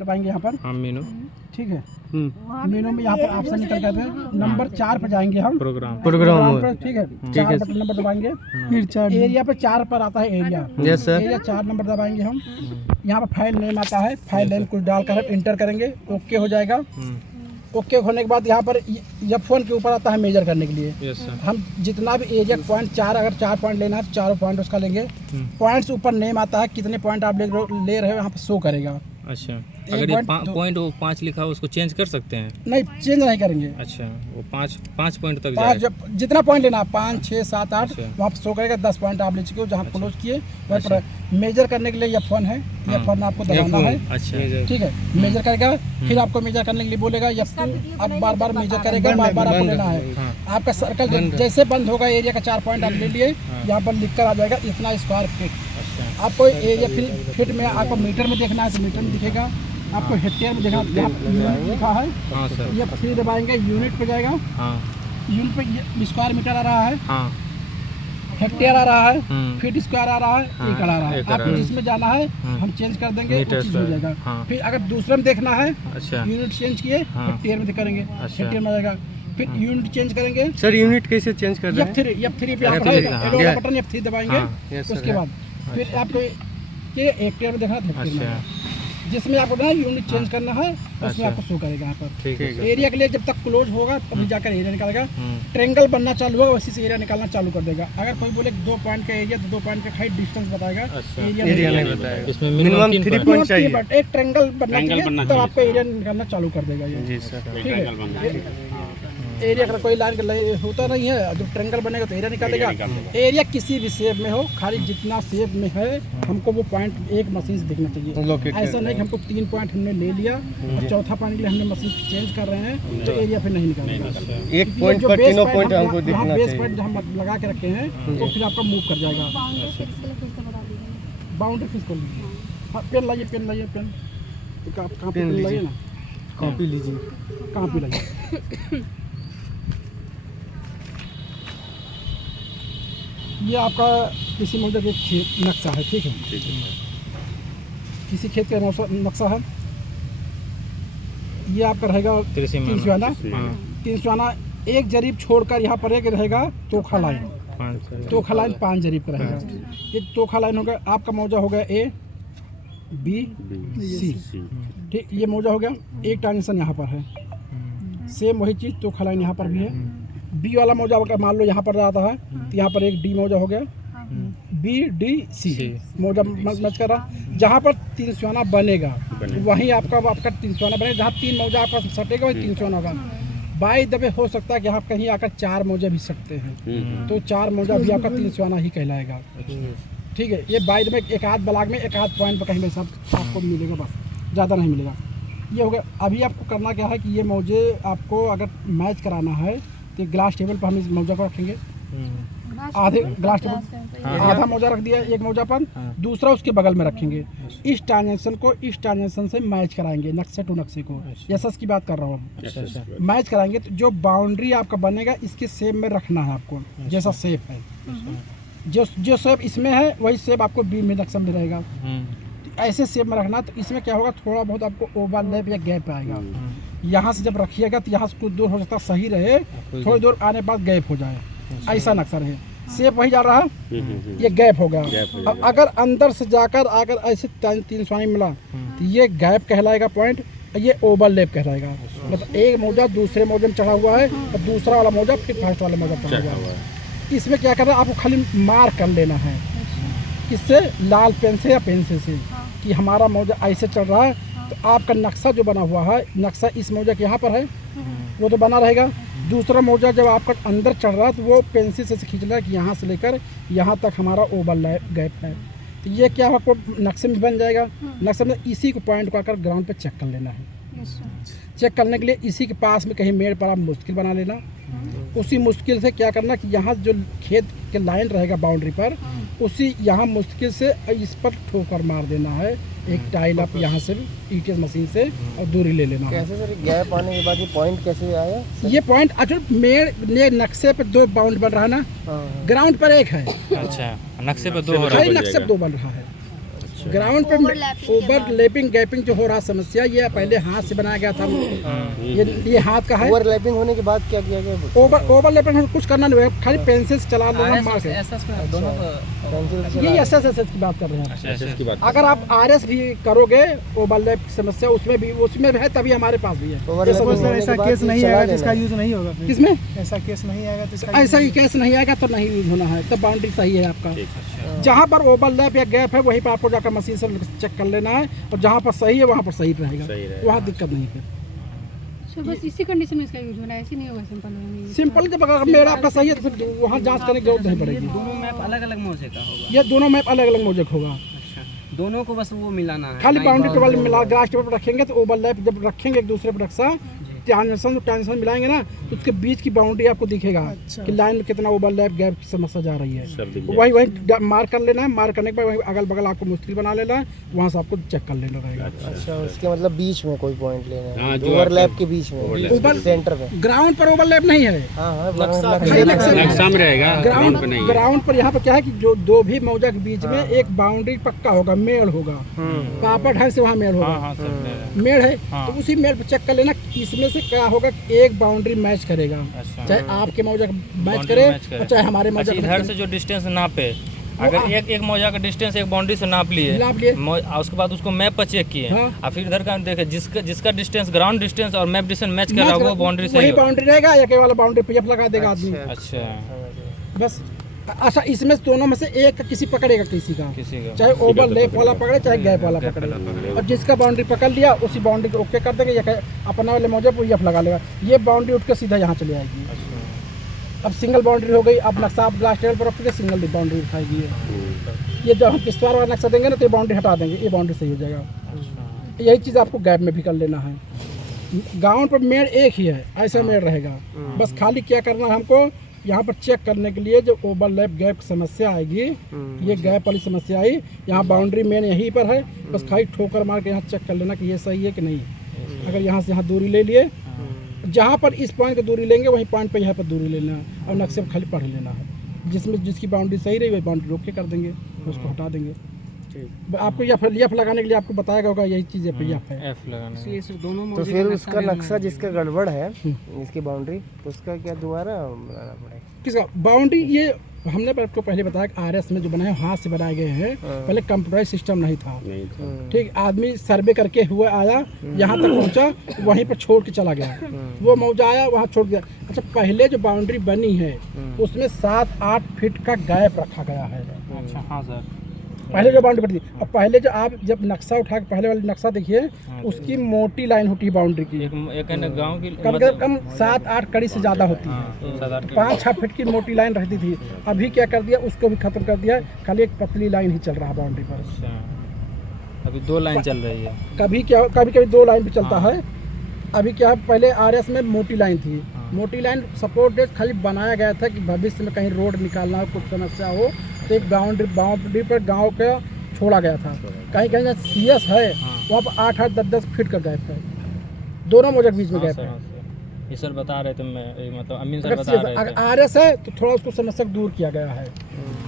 दबाएंगे यहाँ पर। हाँ मेनू। ठीक है, मेनू में यहाँ पर ऑप्शन निकल गए थे, नंबर 4 पर जाएंगे हम, प्रोग्राम पर। ठीक है, 4 बटन नंबर दबाएंगे, फिर 4 एरिया पर 4 पर आता है area. Yes sir. Area 4 number दबाएंगे हम। यहाँ पर फाइल नेम आता है, फाइल नेम कुछ डालकर हम इंटर करेंगे, ओके हो जाएगा। ओके होने के बाद यहाँ पर F1 के ऊपर आता है मेजर करने के लिए। Yes sir. हम जितना भी एरिया पॉइंट 4, अगर 4 पॉइंट लेना है तो 4 पॉइंट उसका लेंगे। पॉइंट्स ऊपर नेम आता है, कितने पॉइंट आप ले रहे हो यहाँ पर शो करेगा। अच्छा, अगर ये पॉइंट वो 5 लिखा हो उसको चेंज कर सकते हैं? नहीं, चेंज नहीं करेंगे। अच्छा, वो 5 पॉइंट तक 5 जितना पॉइंट लेना, 5, 6, 7, 8 अच्छा। वहाँ पर शो करेगा। 10 पॉइंट आप ले चुके हो जहाँ क्लोज किए वहाँ पर। मेजर करने के लिए F1 है, F1 आपको दबाना है। अच्छा, ठीक है, मेजर करेगा, फिर आपको मेजर करने के लिए बोलेगा F2। अब बार बार मेजर करेगा, बार बार आपको लेना है। आपका सर्कल जैसे बंद होगा, एरिया का 4 पॉइंट आप ले लिए, यहाँ पर लिख कर आ जाएगा इतना स्क्वायर फीट। आपको एरिया फीट में, आपको मीटर में देखना है तो मीटर में दिखेगा, आपको हेक्टेयर में देखना लिखा है। हाँ सर। ये फिर दबाएंगे, यूनिट पे जाएगा। हाँ, यूनिट पे स्क्वायर मीटर आ रहा है, हाँ, हेक्टेयर आ रहा है, फीट स्क्वायर आ रहा है, एकड़ आ रहा है। एकड़ आपको जिसमें जाना है हम चेंज कर देंगे, वो मीटर चीज हो जाएगा। हाँ। फिर अगर दूसरे में देखना है, अच्छा, यूनिट चेंज किए, हेक्टेयर में करेंगे, हेक्टेयर में आ जाएगा। फिर यूनिट चेंज करेंगे। सर यूनिट कैसे चेंज कर रहे हैं? F3 पे आप एरो वाला बटन F3 दबाएंगे। उसके बाद फिर आपको ये हेक्टेयर में देखना है, हेक्टेयर में जिसमें आपको ना यूनिट चेंज करना है उसमें आपको शो करेगा यहाँ पर। ठीक है। एरिया के लिए जब तक क्लोज होगा तभी जाकर एरिया निकालेगा। ट्रेंगल बनना चालू होगा वैसे से एरिया निकालना चालू कर देगा। अगर कोई बोले 2 पॉइंट का एरिया तो 2 पॉइंट का हाइट डिस्टेंस बताएगा, एरिया नहीं बताएगा। इसमें मिनिमम 3 पॉइंट चाहिए। एक ट्रेंगल बनना चाहिए तब आपको एरिया निकालना चालू कर देगा ये। जी सर। ठीक है, एरिया का कोई लाइन होता नहीं है, जब ट्रेंगल बनेगा तो एरिया निकालेगा। एरिया किसी भी शेप में हो, खाली जितना शेप में है हमको वो पॉइंट एक मशीन से दिखना चाहिए। ऐसा नहीं कि हमको 3 पॉइंट हमने ले लिया और चौथा पॉइंट के लिए हमने मशीन चेंज कर रहे हैं तो एरिया फिर नहीं निकालेगा। एक पॉइंट पर तीनों पॉइंट हमको दिखना चाहिए। बेस पॉइंट हम लगा के रखे हैं वो फिर आपका मूव कर जाएगा। बाउंड्री फिक्स कर लीजिए। हाँ, पेन लाइए, पेन लाइए, पेन कहाँ पे लाइए ना, कॉपी लीजिए, कहाँ पे लाइए। ये आपका किसी मौजूद एक खेत नक्शा है। ठीक है, किसी खेत का नक्शा है। ये आपका रहेगा तीनसुआना। तीनसुआना एक जरीब छोड़कर यहाँ पर एक रहेगा तोखा लाइन। तोखा लाइन 5 जरीब का रहेगा। ये तोखा लाइन होगा, आपका मौजा हो गया A, B, C। ठीक, ये मौजा हो गया। एक ट्रांजिशन यहाँ पर है, सेम वही चीज़ तोखा लाइन यहाँ पर भी है। बी वाला मौजा मान लो यहाँ पर रहता है तो यहाँ पर एक डी मौजा हो गया, B, D, C मौजा मैच कर रहा। जहाँ पर तीनसुआना बनेगा वहीं आपका तीनसुआना बनेगा। जहाँ 3 मौजा आपका सटेगा वही तीनसुआना होगा। बाई दबे हो सकता है कि आप कहीं आकर 4 मौजे भी सकते हैं तो 4 मौजा भी आपका तीनसुआना ही कहलाएगा। ठीक है, ये बाई दबे एक आध ब्लॉक में एक आध पॉइंट पर कहीं में सब आपको मिलेगा, बस ज़्यादा नहीं मिलेगा। ये हो गया। अभी आपको करना क्या है कि ये मौजे आपको अगर मैच कराना है तो ग्लास टेबल पर हम इस मौजा को रखेंगे। आधे ग्लास टेबल, आधा मौजा रख दिया एक मौजा पर, दूसरा उसके बगल में रखेंगे। इस ट्रांजेक्शन को इस ट्रांजेक्शन से मैच कराएंगे, नक्शे टू नक्शे को। एसएस की बात कर रहा हूँ। मैच कराएंगे तो जो बाउंड्री आपका बनेगा इसके शेप में रखना है आपको, जैसा शेप है। जो शेप इसमें है वही शेप आपको बी में नक्शा में रहेगा। ऐसे शेप में रखना। तो इसमें क्या होगा, थोड़ा बहुत आपको ओवरलैप या गैप आएगा। यहाँ से जब रखिएगा तो यहाँ से कुछ दूर हो सकता है सही रहे, थोड़ी दूर आने बाद गैप हो जाए, ऐसा नक्शा रहे। शेप वही जा रहा है, ये गैप हो गया। अब अगर अंदर से जाकर अगर ऐसे 3 स्वामी मिला तो ये गैप कहलाएगा पॉइंट, ये ओवरलैप कहलाएगा। मतलब एक मौजा दूसरे मौजे में चढ़ा हुआ है और दूसरा वाला मौजा फिर फर्स्ट वाले मौजा चढ़ा हुआ है। इसमें क्या करना है, आपको खाली मार्क कर लेना है इससे, लाल पेन से या पेंसिल से, कि हमारा मौजा ऐसे चल रहा है। तो आपका नक्शा जो बना हुआ है, नक्शा इस मौजा के यहाँ पर है वो तो बना रहेगा। दूसरा मौजा जब आपका अंदर चढ़ रहा है तो वो पेंसिल से खींच रहा है कि यहाँ से लेकर यहाँ तक हमारा ओवरलैप गैप है। तो ये क्या आपको नक्शे में बन जाएगा। नक्शे में इसी को पॉइंट को आकर ग्राउंड पे चेक कर लेना है। चेक करने के लिए इसी के पास में कहीं मेड़ पर आप मुश्किल बना लेना। उसी मुश्किल से क्या करना कि यहाँ जो खेत के लाइन रहेगा बाउंड्री पर, उसी यहाँ मुश्किल से इस पर ठोकर मार देना है। एक टाइल आप यहाँ से ईटीएस मशीन से और दूरी ले लेना। कैसे सर गैप आने के बाद ये पॉइंट कैसे आया? ये पॉइंट अच्छा मेड़ नक्शे पे 2 बाउंड बन रहा है ना, ग्राउंड पर एक है। अच्छा, नक्शे पे 2 हो रहा है, नक्शे पे 2 बन रहा है। ग्राउंड पे ओवरलैपिंग गैपिंग जो हो रहा समस्या, ये पहले हाथ से बनाया गया था। ये हाथ का है। ओवरलैपिंग होने के बाद क्या किया गया? ओवरलैपिंग कुछ करना नहीं है, खाली पेंसिल से चला लेना मार के। ये एसएस की बात कर रहे हैं। अगर आप आरएस भी करोगे ओवरलैप की समस्या उसमें भी है, तभी हमारे पास भी है। ऐसा केस नहीं आएगा जिसका यूज नहीं होगा। किसमें ऐसा केस नहीं आएगा? ऐसा ही केस नहीं आएगा तो नहीं यूज होना है, तब बाउंड्री सही है आपका। जहाँ पर ओवरलैप या गैप है वहीं पर आपको जाकर मशीन से चेक कर लेना है, और जहाँ पर सही है वहाँ पर सही रहेगा, वहाँ दिक्कत नहीं है। तो बस इसी कंडीशन में इसका यूज होना है, ऐसे नहीं होगा सिंपल। जब अगर मेरा आपका सही है तो फिर वहाँ जांच करने की जरूरत नहीं पड़ेगी। दोनों मैप अलग अलग मौजे का होगा? ये दोनों मैप अलग अलग मौजक होगा। दोनों को बस वो मिलाना है, खाली बाउंड्री टेबल मिला ग्रास टेबल पर रखेंगे तो ओवरलैप जब रखेंगे एक दूसरे पर रक्षा ट्रांजिशन मिलाएंगे ना, तो उसके बीच की बाउंड्री आपको दिखेगा कि लाइन में कितना ओवरलैप गैप की समस्या जा रही है। वही मार्क कर लेना है, मार्क करने के बाद वही अगल बगल आपको मुश्किल बना लेना है, वहाँ से आपको चेक कर लेना रहेगा। अच्छा, उसके मतलब बीच में कोई पॉइंट लेना है, ओवरलैप के बीच में, ऊपर सेंटर पे। ग्राउंड पर ओवरलैप नहीं है, नक्शा में रहेगा। ग्राउंड पर यहाँ पर क्या है कि जो दो भी मौजा के बीच में एक बाउंड्री पक्का होगा, मेड़ होगा, पापड़ ढंग से वहाँ मेड़ होगा, मेड़ है तो उसी मेड़ पर चेक कर लेना। इसमें से क्या होगा, एक बाउंड्री मैच करेगा, चाहे आपके मौजा मैच करे और चाहे हमारे मौजा। इधर से जो डिस्टेंस नापे, अगर एक मौजा का डिस्टेंस एक बाउंड्री से नाप लिए, उसके बाद उसको मैप पर चेक किए, और फिर इधर का देखे जिसका डिस्टेंस ग्राउंड डिस्टेंस और मैप डिस्टेंस मैच कर रहा है वो बाउंड्री सही बाउंड्री रहेगा, या केवल बाउंड्री पे लगा देगा आदमी। अच्छा बस। अच्छा, इसमें दोनों में से एक किसी पकड़ेगा किसी का, चाहे ओवरलैप वाला पकड़े चाहे गैप वाला पकड़े, और जिसका बाउंड्री पकड़ लिया उसी बाउंड्री को ओके कर देंगे, या अपना वाले मौजे पर एफ लगा लेगा। ये बाउंड्री उठ के सीधा यहाँ चले आएगी। अब सिंगल बाउंड्री हो गई, अब नक्शा आप ग्लास टेबल पर रखोगे, सिंगल बाउंड्री उठाएगी। ये जब हम किश्तवाड़ वाला नक्शा देंगे ना तो ये बाउंड्री हटा देंगे, ये बाउंड्री सही हो जाएगा। यही चीज़ आपको गैप में भी कर लेना है। ग्राउंड पर मेड़ एक ही है, ऐसा मेड़ रहेगा। बस खाली क्या करना है हमको, यहाँ पर चेक करने के लिए जो ओवरलैप गैप की समस्या आएगी, ये गैप वाली समस्या आई, यहाँ बाउंड्री मेन यहीं पर है, बस खाली ठोकर मार के यहाँ चेक कर लेना कि ये सही है कि नहीं। अगर यहाँ से यहाँ दूरी ले लिए, जहाँ पर इस पॉइंट की दूरी लेंगे वहीं पॉइंट पे यहाँ पर दूरी लेना है, और नक्शे पर खाली पढ़ लेना है। जिसकी बाउंड्री सही रही वही बाउंड्री रोक के कर देंगे, उसको हटा देंगे। आपको एफ लगाने के लिए आपको बताया होगा, यही चीज़ है एफ लगाने। तो फिर उसका नक्शा जिसका गड़बड़ है, इसकी बाउंड्री, तो उसका क्या दोबारा बनाना पड़ेगा? किसका बाउंड्री? ये हमने आपको पहले बताया कि आरएस में जो बनाए हाथ से बनाए गए हैं, पहले कंप्यूटराइज सिस्टम नहीं था। ठीक, आदमी सर्वे करके हुआ आया, यहाँ तक पहुँचा, वहीं पर छोड़ के चला गया, वो मौजा आया वहाँ छोड़ गया। अच्छा, पहले जो बाउंड्री बनी है उसमें 7-8 फीट का गैप रखा गया है। अच्छा, हाँ सर, पहले जो बाउंड्री पड़ती, और पहले जो आप जब नक्शा उठा के पहले वाला नक्शा देखिए, उसकी मोटी लाइन होती है बाउंड्री की, एक गांव की कम से कम 7-8 कड़ी से ज़्यादा होती है। 5-6 फीट की मोटी लाइन रहती थी। अभी क्या कर दिया, उसको भी खत्म कर दिया, खाली एक पतली लाइन ही चल रहा है बाउंड्री पर। अभी 2 लाइन चल रही है। कभी 2 लाइन भी चलता है। अभी क्या है, पहले आरएस में मोटी लाइन थी। मोटी लाइन सपोर्ट खाली बनाया गया था कि भविष्य में कहीं रोड निकालना हो, कुछ समस्या हो तो एक बाउंड्री पर गांव का छोड़ा गया था। कहीं जहाँ सीएस है वहाँ पर 8-8, 10-10 फीट का गैप है, दोनों मौजा के बीच में गैप है। ये सर बता रहे थे, मैं मतलब अमीन सर बता रहे थे। अगर आरएस है तो थोड़ा उसको समस्या दूर किया गया है,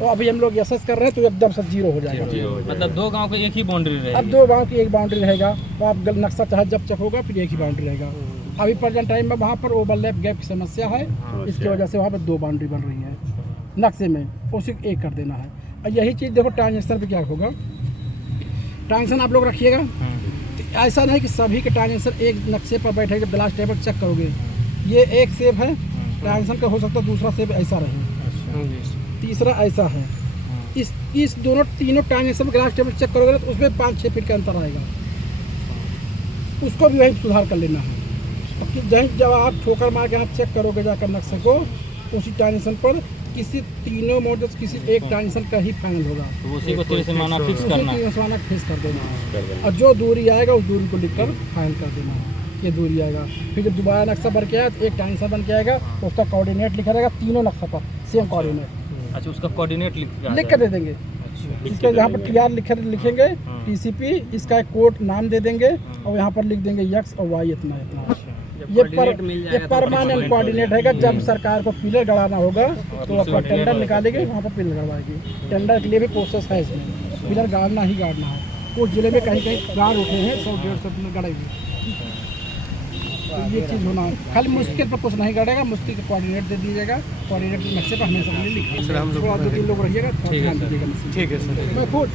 और अभी हम लोग एसएस कर रहे हैं तो एकदम से जीरो हो जाएगा। मतलब 2 गांव की एक ही बाउंड्री रहेगी। अब 2 गांव की एक बाउंड्री रहेगा, तो आप नक्शा चाहे जब चेक होगा फिर एक ही बाउंड्री रहेगा। अभी प्रेजेंट टाइम में वहाँ पर ओवरलैप गैप की समस्या है, इसकी वजह से वहाँ पर 2 बाउंड्री बन रही है नक्शे में, उसी को एक कर देना है। और यही चीज़ देखो ट्रांजेक्शन पे क्या होगा, ट्रांजेक्शन आप लोग रखिएगा, तो ऐसा नहीं कि सभी के ट्रांजेक्शन एक नक्शे पर बैठे के ग्लास टेबल चेक करोगे। ये एक सेब है, ट्रांजेक्शन का हो सकता है दूसरा सेब ऐसा रहे, तीसरा ऐसा है। इस तीनों ट्रांजेक्शन ग्लास टेबल चेक करोगे तो उसमें 5-6 फीट का अंतर आएगा, उसको भी वहीं सुधार कर लेना है। जब आप ठोकर मार के यहाँ चेक करोगे जाकर नक्शे को, उसी ट्रांजेक्शन पर किसी तीनों मॉडल्स किसी एक ट्रांजेक्शन का ही फाइनल होगा, तो उसी को 3 पैमाना फिक्स करना है, फिक्स कर देना, और जो दूरी आएगा उस दूरी को लिखकर फाइनल कर देना है, ये दूरी आएगा। फिर जब दोबारा नक्शा बन के आया तो एक ट्रांजेक्शन बन के आएगा, तो उसका कोऑर्डिनेट लिखा रहेगा तीनों नक्शा पर सेम कोऑर्डिनेट। अच्छा, उसका कोऑर्डिनेट लिख कर दे देंगे। इसके यहाँ पर TR लिखेंगे, TCP, इसका एक कोड नाम दे देंगे, और यहाँ पर लिख देंगे X और Y इतना। ये परमानेंट कोऑर्डिनेट है। जब सरकार को पिलर गड़ाना होगा तो आपका टेंडर निकालेगी, वहाँ पर पिलर गड़वाएगी। टेंडर के लिए भी प्रोसेस है इसमें। पिलर गाड़ना ही गाड़ना है। कुछ जिले में कहीं कहीं गाड़ उठे हैं 100-150 पिलर गड़े हुए। तो ये चीज़ होना है। खाली मुश्किल पर कुछ नहीं गड़ेगा, मुश्किल का कोऑर्डिनेट दे दीजिएगा, कोऑर्डिनेट नक्शे पर हमेशा लिखा। थोड़ा 2-3 लोग रहिएगा, ध्यान दीजिएगा। ठीक है सर। मैं खुद